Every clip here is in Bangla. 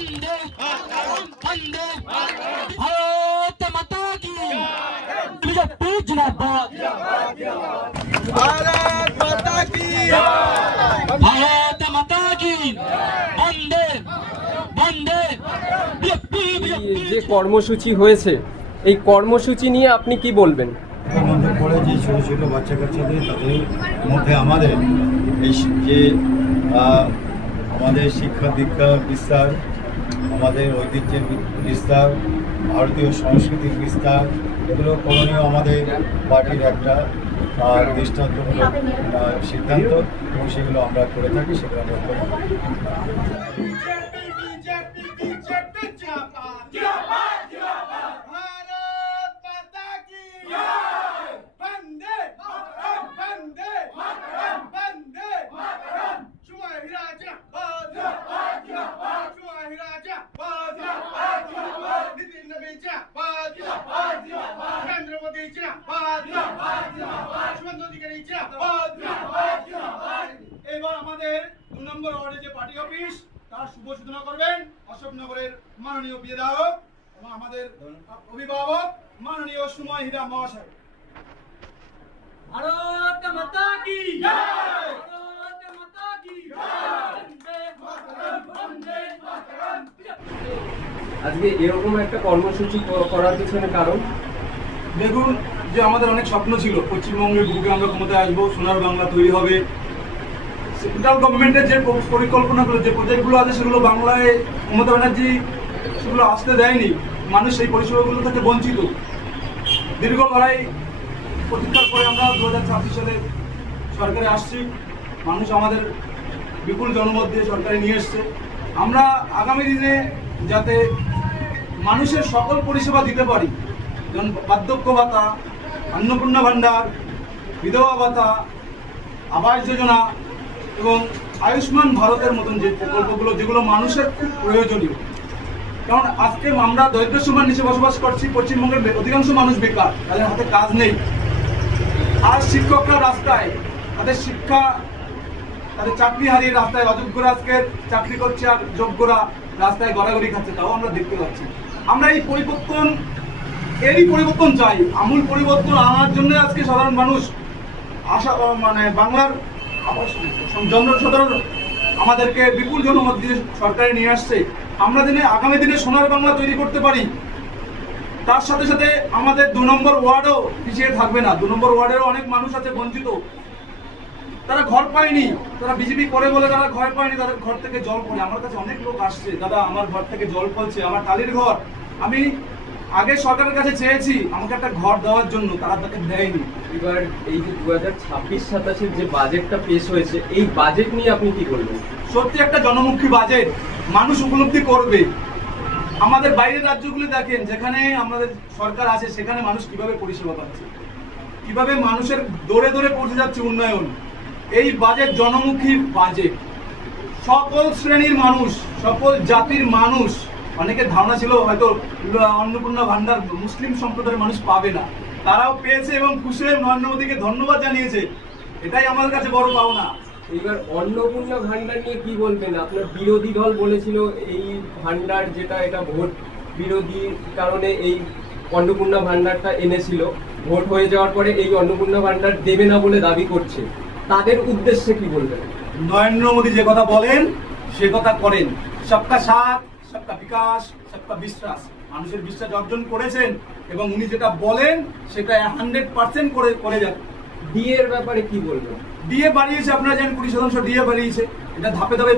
वंदे वंदे भारत माता की बीजेपी जिंदाबाद भारत माता की भारत माता की वंदे वंदे बीजेपी যে কর্মসূচি হয়েছে এই কর্মসূচি নিয়ে আপনি কি বলবেন? মধ্যে পড়ে যে ছোটো ছোটো বাচ্চা কাচ্চাদের তাদের মধ্যে আমাদের এই যে আমাদের শিক্ষা দীক্ষার বিস্তার, আমাদের ঐতিহ্যের বিস্তার, ভারতীয় সংস্কৃতির বিস্তার, এগুলো করণীয় আমাদের পার্টির একটা দৃষ্টান্তমূলক সিদ্ধান্ত এবং সেগুলো আমরা করে থাকি, সেগুলো আমরা করি। এবার আমাদের 2 নম্বর ওয়ার্ডে যে পার্টি অফিস তার শুভ সূচনা করবেন অশোকনগরের মাননীয় বিধায়ক এবং আমাদের অভিভাবক মাননীয় সুময় হীরা মহাশয়। भारत माता की भारत माता की वंदे वंदे আজকে এরকম একটা কর্মসূচি করার পিছনে কারণ? দেখুন, যে আমাদের অনেক স্বপ্ন ছিল পশ্চিমবঙ্গের বুকে আমরা ক্ষমতায় আসবো, সোনার বাংলা তৈরি হবে। সেন্ট্রাল গভর্নমেন্টের যে পরিকল্পনাগুলো, যে প্রজেক্টগুলো আছে সেগুলো বাংলায় মমতা ব্যানার্জি সেগুলো আসতে দেয়নি। মানুষ সেই পরিষেবাগুলো থেকে বঞ্চিত। দীর্ঘ লড়াই প্রতীক্ষার পরে আমরা 2026 সালে সরকারে আসছি। মানুষ আমাদের বিপুল জনমত দিয়ে সরকারে নিয়ে এসছে। আমরা আগামী দিনে যাতে মানুষের সকল পরিষেবা দিতে পারি, যেমন বার্ধক্য ভাতা, অন্নপূর্ণা ভাণ্ডার, বিধবা ভাতা, আবাস যোজনা এবং আয়ুষ্মান ভারতের মতন যে প্রকল্পগুলো, যেগুলো মানুষের খুব প্রয়োজনীয়। কারণ আজকে আমরা দরিদ্র সীমার নিচে বসবাস করছি। পশ্চিমবঙ্গের অধিকাংশ মানুষ বেকার, তাদের হাতে কাজ নেই। আর শিক্ষকরা রাস্তায় তাদের শিক্ষা, তাদের চাকরি হারিয়ে রাস্তায়, অযোগ্যরা আজকে চাকরি করছে আর যোগ্যরা রাস্তায় গড়াগড়ি খাচ্ছে, তাও আমরা দেখতে পাচ্ছি। আমরা এই পরিবর্তন, এরই পরিবর্তন চাই। আমূল পরিবর্তন আনার জন্য আজকে সাধারণ মানুষ আশা, মানে বাংলার জনসাধারণ আমাদেরকে বিপুল জনমত দিয়ে সরকারে নিয়ে আসছে। আমরা আগামী দিনে সোনার বাংলা তৈরি করতে পারি। তার সাথে সাথে আমাদের 2 নম্বর ওয়ার্ডও পিছিয়ে থাকবে না। 2 নম্বর ওয়ার্ডেরও অনেক মানুষ আছে বঞ্চিত, তারা ঘর পায়নি। তারা বিজেপি করে বলে তারা ঘর পায়নি, তাদের ঘর থেকে জল পড়ে। আমার কাছে অনেক লোক আসছে, দাদা আমার ঘর থেকে জল পড়ছে, আমার টালির ঘর। আমি আগে সরকারের কাছে চেয়েছি আমাকে একটা ঘর দেওয়ার জন্য, তারা তাকে দেয়নি। এবার এই যে 2026-27 যে বাজেটটা পেশ হয়েছে, এই বাজেট নিয়ে আপনি কি বলবেন? সত্যি একটা জনমুখী বাজেট, মানুষ উপলব্ধি করবে। আমাদের বাইরের রাজ্যগুলি দেখেন, যেখানে আমাদের সরকার আছে সেখানে মানুষ কিভাবে পরিষেবা পাচ্ছে, কিভাবে মানুষের দৌড়ে দৌড়ে পৌঁছে যাচ্ছে উন্নয়ন। এই বাজেট জনমুখী বাজেট, সকল শ্রেণীর মানুষ, সকল জাতির মানুষ। অনেকের ধারণা ছিল হয়তো অন্নপূর্ণা ভাণ্ডার মুসলিম সম্প্রদায়ের মানুষ পাবে না, তারাও পেয়েছে এবং খুশি হয়ে নরেন্দ্র মোদীকে ধন্যবাদ জানিয়েছে। এটাই আমাদের কাছে বড় পাওনা। এবার অন্নপূর্ণা ভান্ডার নিয়ে কি বলবেন? আপনার বিরোধী দল বলেছিল এই ভান্ডার যেটা, এটা ভোট বিরোধী কারণে এই অন্নপূর্ণা ভান্ডারটা এনেছিল। ভোট হয়ে যাওয়ার পরে এই অন্নপূর্ণা ভান্ডার দেবে না বলে দাবি করছে। তাদের উদ্দেশ্যে কি বলবেন? নরেন্দ্র মোদী যে কথা বলেন সে কথা করেন। সবকা সাথ, সবকা বিকাশ, সবকা বিশ্বাস। মানুষের বিশ্বাস অর্জন করেছেন এবং উনি যেটা বলেন সেটা 100% করে যান। ডিএর ব্যাপারে কি বলবেন? ডিএ বাড়িয়েছে, আপনারা জানেন 20% ডিএ বাড়িয়েছে। এটা ধাপে ধাপে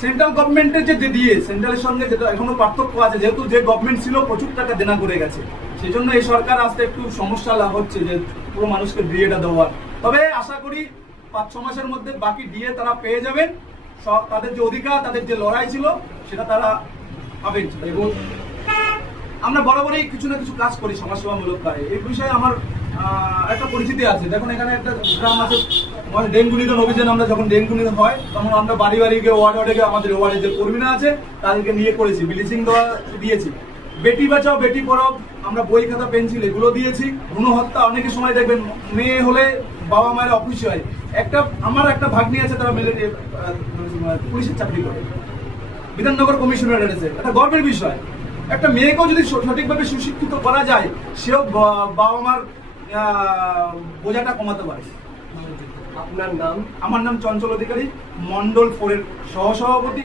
সেন্ট্রাল গভর্নমেন্টের যে ডিএ, সেন্ট্রালের সঙ্গে যেটা এখনো পার্থক্য আছে, যেহেতু যে গভর্নমেন্ট ছিল প্রচুর টাকা দেনা করে গেছে, সেই জন্য এই সরকার আসতে একটু সমস্যা হচ্ছে যে পুরো মানুষকে ডিএটা দেওয়ার। তবে আশা করি 5-6 মাসের মধ্যে বাকি ডিএ তারা পেয়ে যাবেন। তাদের যে অধিকার, তাদের যে লড়াই ছিল সেটা তারা পাবেন। এবং আমরা বরাবরই কিছু না কিছু কাজ করি সমাজসেবামূলক কাজে। এই বিষয়ে আমার একটা পরিচিতি আছে। দেখুন এখানে একটা গ্রাম আছে, ডেঙ্গু নিধন অভিযান। আমরা যখন ডেঙ্গু নিধন হয় তখন আমরা বাড়ি বাড়ি গিয়ে ওয়ার্ডে গিয়ে আমাদের ওয়ার্ডে যে কর্মীরা আছে তাদেরকে নিয়ে করেছি, ব্লিচিং দেওয়া দিয়েছি। বেটি বাঁচাও বেটি পড়াও, আমরা বই খাতা পেন্সিল এগুলো দিয়েছি। ভ্রূণ হত্যা, অনেকের সময় দেখবেন মেয়ে হলে বাবা মায়ের অফিস হয়। আমার একটা ভাগ্নি আছে, তারা পুলিশের চাকরি করে। বিধাননগর কমিশনার এনেছে, এটা গর্বের বিষয়। একটা মেয়েকেও যদি সঠিকভাবে সুশিক্ষিত করা যায়, সেও বাবা মার বোঝাটা কমাতে পারে। আপনার নাম? আমার নাম চঞ্চল অধিকারী, মন্ডল 4 এর সহসভাপতি।